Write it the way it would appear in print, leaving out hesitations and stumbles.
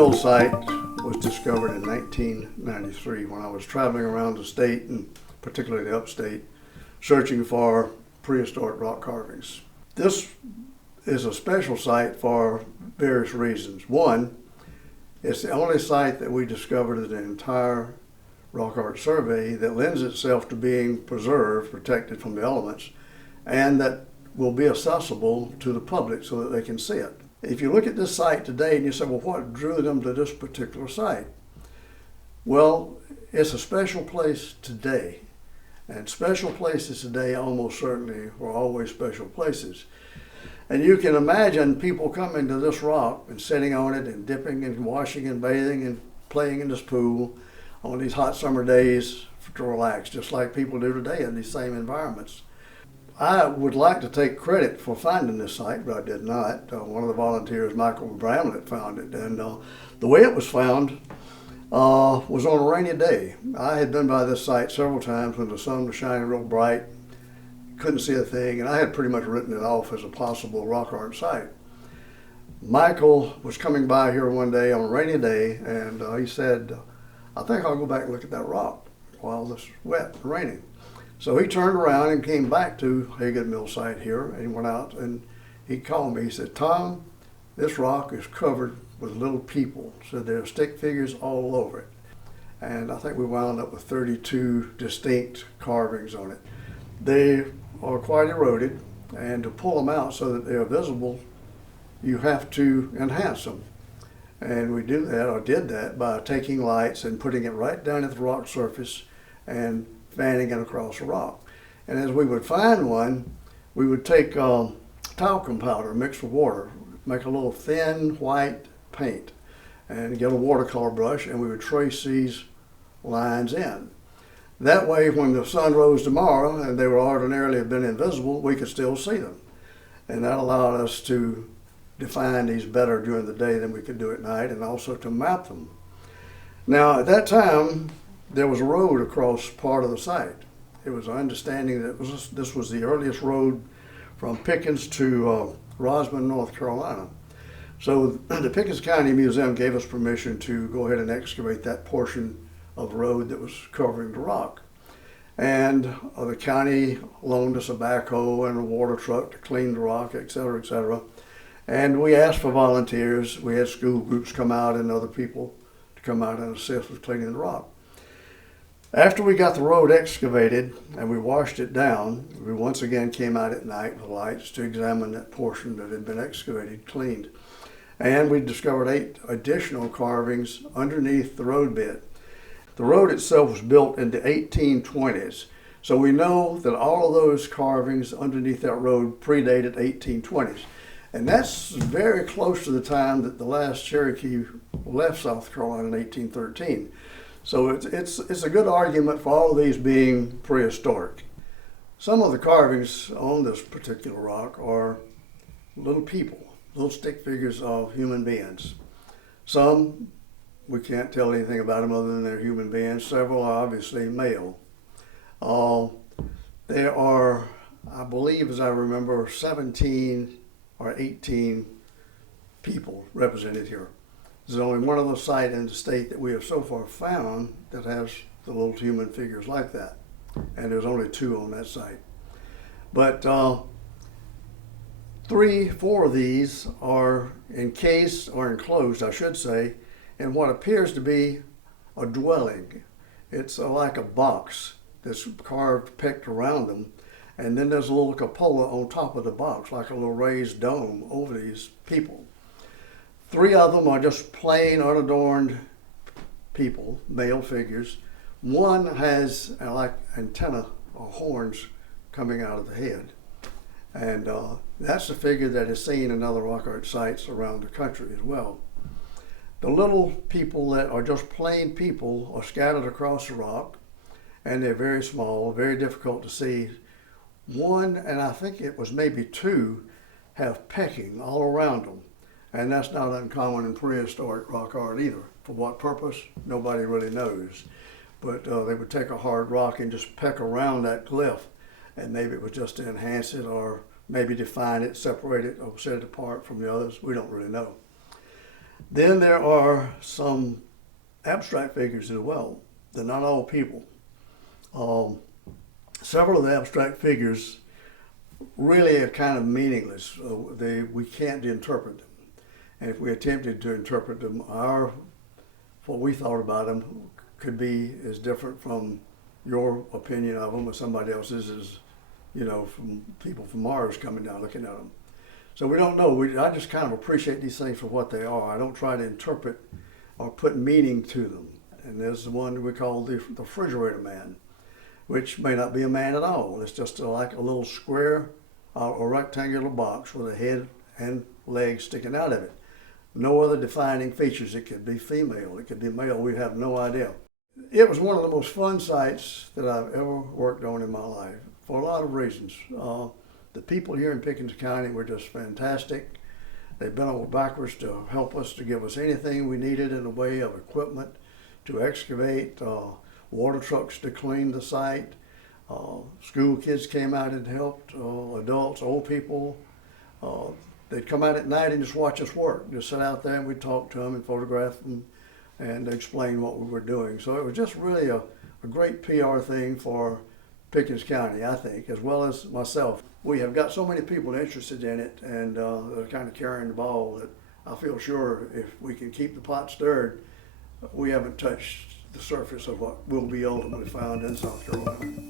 Mill site was discovered in 1993 when I was traveling around the state, and particularly the upstate, searching for prehistoric rock carvings. This is a special site for various reasons. One, it's the only site that we discovered in the entire rock art survey that lends itself to being preserved, protected from the elements, and that will be accessible to the public so that they can see it. If you look at this site today and you say, well, what drew them to this particular site? Well, it's a special place today. And special places today almost certainly were always special places. And you can imagine people coming to this rock and sitting on it and dipping and washing and bathing and playing in this pool on these hot summer days to relax, just like people do today in these same environments. I would like to take credit for finding this site, but I did not. One of the volunteers, Michael Bramlett, found it. And the way it was found was on a rainy day. I had been by this site several times when the sun was shining real bright, couldn't see a thing, and I had pretty much written it off as a possible rock art site. Michael was coming by here one day on a rainy day, and he said, I think I'll go back and look at that rock while it's wet and raining. So he turned around and came back to Hagood Mill site here, and he went out and he called me. He said, Tom, this rock is covered with little people. So there are stick figures all over it. And I think we wound up with 32 distinct carvings on it. They are quite eroded, and to pull them out so that they are visible, you have to enhance them. And we do that, or did that, by taking lights and putting it right down at the rock surface and fanning it across the rock. And as we would find one, we would take talcum powder mixed with water, make a little thin white paint, and get a watercolor brush, and we would trace these lines in. That way, when the sun rose tomorrow and they would ordinarily have been invisible, we could still see them. And that allowed us to define these better during the day than we could do at night, and also to map them. Now, at that time, there was a road across part of the site. It was our understanding that this was the earliest road from Pickens to Rosman, North Carolina. So the Pickens County Museum gave us permission to go ahead and excavate that portion of road that was covering the rock. And the county loaned us a backhoe and a water truck to clean the rock, et cetera, et cetera. And we asked for volunteers. We had school groups come out and other people to come out and assist with cleaning the rock. After we got the road excavated and we washed it down, we once again came out at night with lights to examine that portion that had been excavated, cleaned. And we discovered 8 additional carvings underneath the road bed. The road itself was built in the 1820s. So we know that all of those carvings underneath that road predated 1820s. And that's very close to the time that the last Cherokee left South Carolina in 1813. So it's a good argument for all of these being prehistoric. Some of the carvings on this particular rock are little people, little stick figures of human beings. Some, we can't tell anything about them other than they're human beings. Several are obviously male. There are, I believe, as I remember, 17 or 18 people represented here. There's only one other site in the state that we have so far found that has the little human figures like that. And there's only 2 on that site. But 3, 4 of these are encased or enclosed, I should say, in what appears to be a dwelling. It's like a box that's carved, pecked around them. And then there's a little cupola on top of the box, like a little raised dome over these people. 3 of them are just plain, unadorned people, male figures. One has like antenna or horns coming out of the head. And that's a figure that is seen in other rock art sites around the country as well. The little people that are just plain people are scattered across the rock, and they're very small, very difficult to see. One, and I think it was maybe 2, have pecking all around them. And that's not uncommon in prehistoric rock art either. For what purpose, nobody really knows. But they would take a hard rock and just peck around that glyph. And maybe it was just to enhance it, or maybe define it, separate it, or set it apart from the others. We don't really know. Then there are some abstract figures as well. They're not all people. Several of the abstract figures really are kind of meaningless. We can't interpret them. And if we attempted to interpret them, what we thought about them could be as different from your opinion of them or somebody else's as, from people from Mars coming down looking at them. So we don't know. I just kind of appreciate these things for what they are. I don't try to interpret or put meaning to them. And there's the one we call the refrigerator man, which may not be a man at all. It's just like a little square or rectangular box with a head and legs sticking out of it. No other defining features. It could be female, it could be male, we have no idea. It was one of the most fun sites that I've ever worked on in my life for a lot of reasons. The people here in Pickens County were just fantastic. They bent over backwards to help us, to give us anything we needed in the way of equipment to excavate, water trucks to clean the site. School kids came out and helped, adults, old people. They'd come out at night and just watch us work. Just sit out there and we'd talk to them and photograph them and explain what we were doing. So it was just really a great PR thing for Pickens County, I think, as well as myself. We have got so many people interested in it and they're kind of carrying the ball that I feel sure if we can keep the pot stirred, we haven't touched the surface of what will be ultimately found in South Carolina.